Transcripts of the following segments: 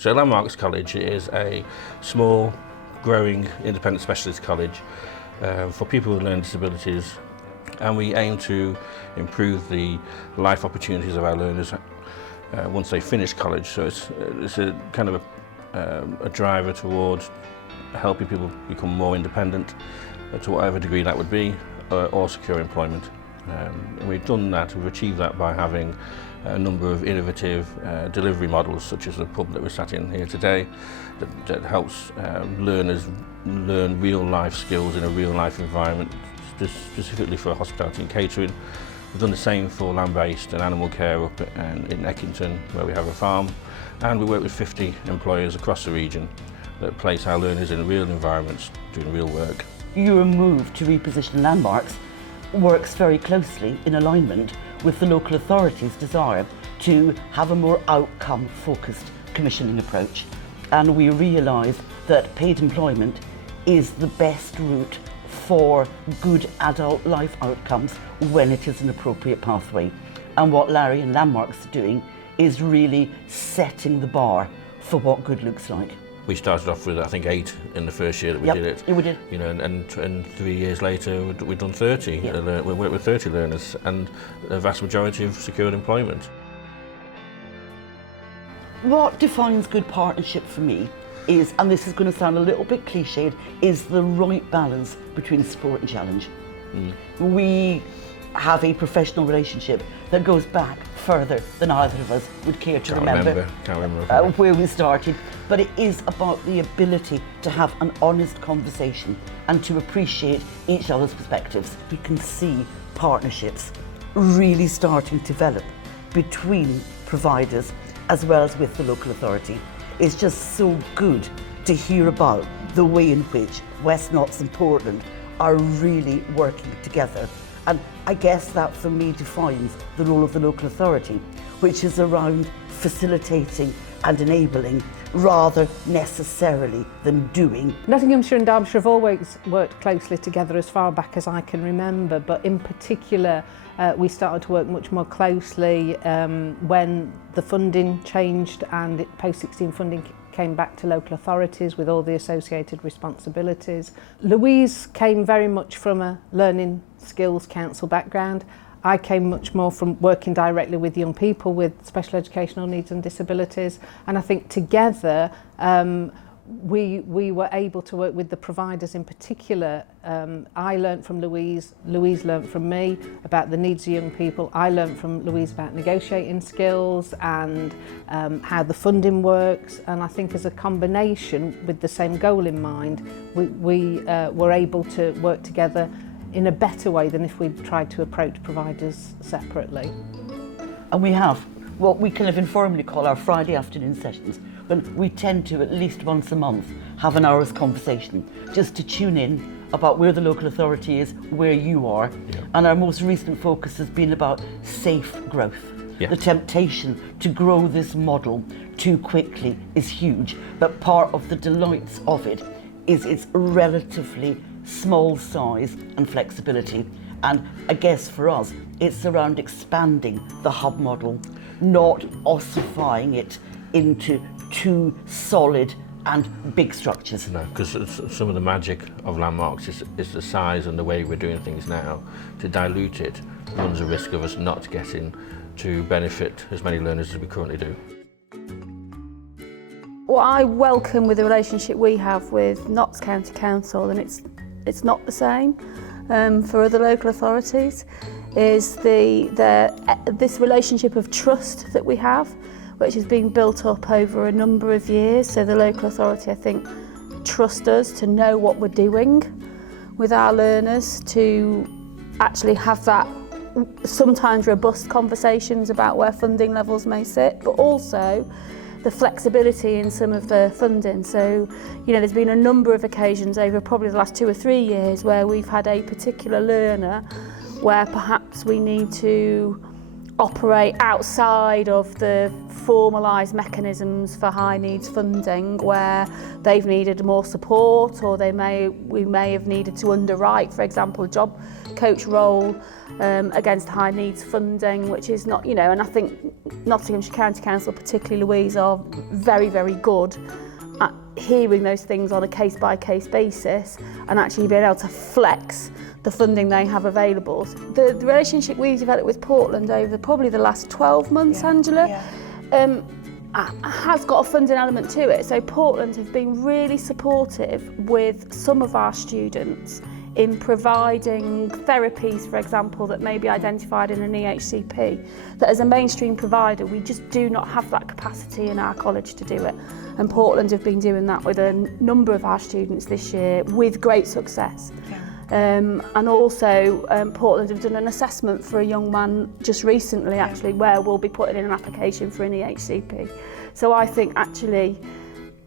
So Landmarks College is a small, growing, independent specialist college for people with learning disabilities, and we aim to improve the life opportunities of our learners once they finish college. So it's a kind of a driver towards helping people become more independent to whatever degree that would be, or secure employment. And we've done that, we've achieved that by having a number of innovative delivery models, such as the pub that we're sat in here today, that helps learners learn real life skills in a real life environment, specifically for hospitality and catering. We've done the same for land-based and animal care up in Eckington, where we have a farm, and we work with 50 employers across the region that place our learners in real environments doing real work. Your move to reposition Landmarks works very closely in alignment with the local authority's desire to have a more outcome-focused commissioning approach. And we realise that paid employment is the best route for good adult life outcomes when it is an appropriate pathway. And what Larry and Landmarks are doing is really setting the bar for what good looks like. We started off with, I think, 8 in the first year that we did it. Yeah, we did. You know, and 3 years later, we've done 30. Yep. We worked with 30 learners, and the vast majority have secured employment. What defines good partnership for me is, and this is going to sound a little bit cliched, is the right balance between support and challenge. We have a professional relationship that goes back further than either of us would care to remember. Can't remember. Where we started, but it is about the ability to have an honest conversation and to appreciate each other's perspectives. You can see partnerships really starting to develop between providers as well as with the local authority. It's just so good to hear about the way in which West Notts and Portland are really working together. And I guess that for me defines the role of the local authority, which is around facilitating and enabling rather necessarily than doing. Nottinghamshire and Derbyshire have always worked closely together as far back as I can remember, but in particular we started to work much more closely when the funding changed and post-16 funding came back to local authorities with all the associated responsibilities. Louise came very much from a learning skills council background. I came much more from working directly with young people with special educational needs and disabilities, and I think together we were able to work with the providers in particular. I learnt from Louise learnt from me about the needs of young people. I learnt from Louise about negotiating skills and how the funding works, and I think as a combination with the same goal in mind, we were able to work together in a better way than if we'd tried to approach providers separately. And we have what we kind of informally call our Friday afternoon sessions, when we tend to at least once a month have an hour's conversation just to tune in about where the local authority is, where you are. Yeah. And our most recent focus has been about safe growth. Yeah. The temptation to grow this model too quickly is huge, but part of the delights of it is its relatively small size and flexibility. And I guess for us, it's around expanding the hub model, not ossifying it into too solid and big structures. No, because some of the magic of Landmarks is the size and the way we're doing things now. To dilute it runs a risk of us not getting to benefit as many learners as we currently do. What I welcome with the relationship we have with Notts County Council, and it's not the same for other local authorities, is this relationship of trust that we have, which has been built up over a number of years. So the local authority, I think, trust us to know what we're doing with our learners, to actually have that sometimes robust conversations about where funding levels may sit, but also the flexibility in some of the funding. So, you know, there's been a number of occasions over probably the last 2 or 3 years where we've had a particular learner where perhaps we need to operate outside of the formalised mechanisms for high needs funding, where they've needed more support, or we may have needed to underwrite, for example, a job coach role against high needs funding, which is not, and I think Nottinghamshire County Council, particularly Louise, are very, very good at hearing those things on a case-by-case basis and actually being able to flex the funding they have available. The relationship we developed with Portland over probably the last 12 months, Angela, has got a funding element to it. So Portland have been really supportive with some of our students in providing therapies, for example, that may be identified in an EHCP, that as a mainstream provider we just do not have that capacity in our college to do it. And Portland have been doing that with a number of our students this year with great success. And also Portland have done an assessment for a young man just recently, actually, where we'll be putting in an application for an EHCP. So I think actually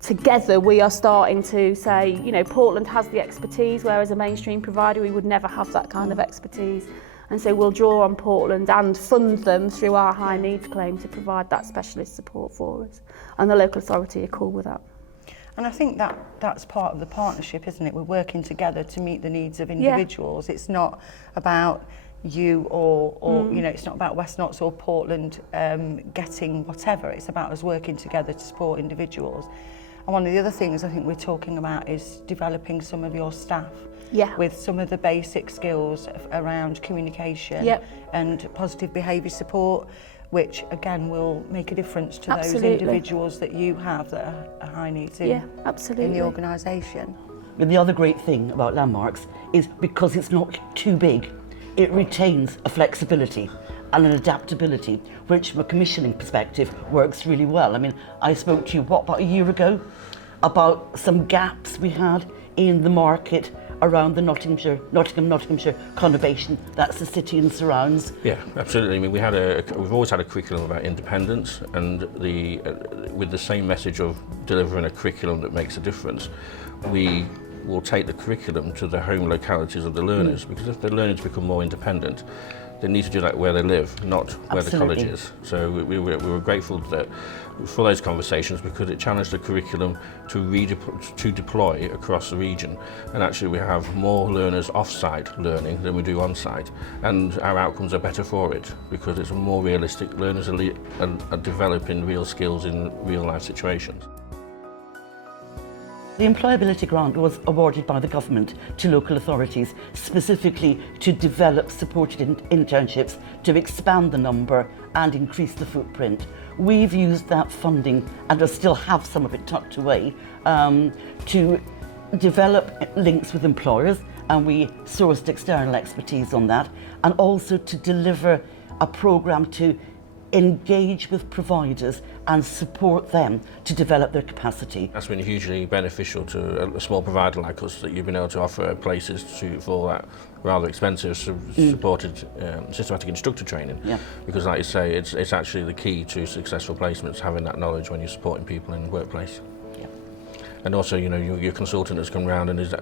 together we are starting to say, Portland has the expertise, whereas a mainstream provider we would never have that kind of expertise. And so we'll draw on Portland and fund them through our high needs claim to provide that specialist support for us. And the local authority are cool with that. And I think that's part of the partnership, isn't it? We're working together to meet the needs of individuals. It's not about you or it's not about West Notts or Portland getting whatever. It's about us working together to support individuals. And one of the other things I think we're talking about is developing some of your staff with some of the basic skills around communication and positive behaviour support, which again will make a difference to those individuals that you have that are high needs in the organisation. And the other great thing about Landmarks is because it's not too big, it retains a flexibility and an adaptability, which from a commissioning perspective works really well. I mean, I spoke to you, about a year ago, about some gaps we had in the market around the Nottingham, Nottinghamshire conurbation, that's the city and surrounds. Yeah, absolutely. I mean, we've always had a curriculum about independence, and with the same message of delivering a curriculum that makes a difference, we will take the curriculum to the home localities of the learners, because if the learners become more independent, they need to do that where they live, not where the college is. So we were grateful for those conversations, because it challenged the curriculum to deploy across the region. And actually we have more learners off-site learning than we do on-site, and our outcomes are better for it because it's more realistic. Learners are developing real skills in real life situations. The employability grant was awarded by the government to local authorities specifically to develop supported internships, to expand the number and increase the footprint. We've used that funding, and I still have some of it tucked away, to develop links with employers, and we sourced external expertise on that, and also to deliver a programme to engage with providers and support them to develop their capacity. That's been hugely beneficial to a small provider like us, that you've been able to offer places for that rather expensive supported systematic instructor training. Because like you say, it's actually the key to successful placements, having that knowledge when you're supporting people in the workplace. And also, your consultant has come round and is,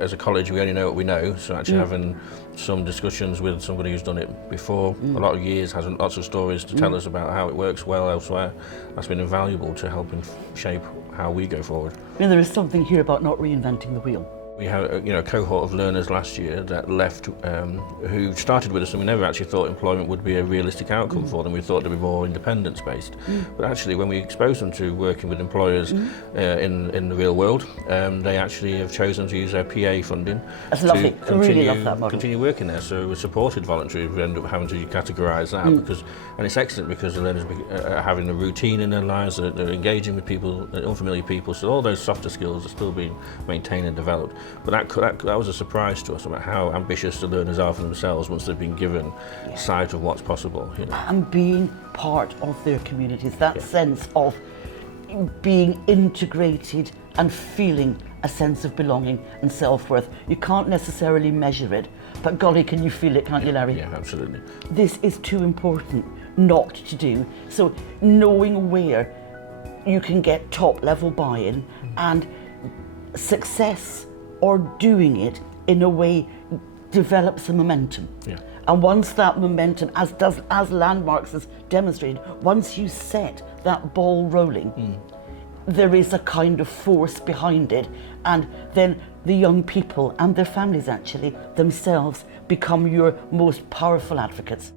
as a college, we only know what we know. So actually having some discussions with somebody who's done it before, a lot of years, has lots of stories to tell us about how it works well elsewhere. That's been invaluable to helping shape how we go forward. There is something here about not reinventing the wheel. We had a cohort of learners last year that left, who started with us, and we never actually thought employment would be a realistic outcome for them. We thought they'd be more independence based. But actually, when we exposed them to working with employers in the real world, they actually have chosen to use their PA funding to continue working there. So we're supported voluntary. We end up having to categorise that and it's excellent because the learners are having a routine in their lives, they're engaging with people, unfamiliar people, so all those softer skills are still being maintained and developed. But that was a surprise to us about how ambitious the learners are for themselves once they've been given sight of what's possible. And being part of their communities, that sense of being integrated and feeling a sense of belonging and self-worth. You can't necessarily measure it, but golly, can you feel it, can't you, Larry? Yeah, absolutely. This is too important not to do. So knowing where you can get top-level buy-in and success, or doing it in a way develops a momentum. And once that momentum, as Landmarks has demonstrated, once you set that ball rolling, there is a kind of force behind it, and then the young people and their families actually themselves become your most powerful advocates.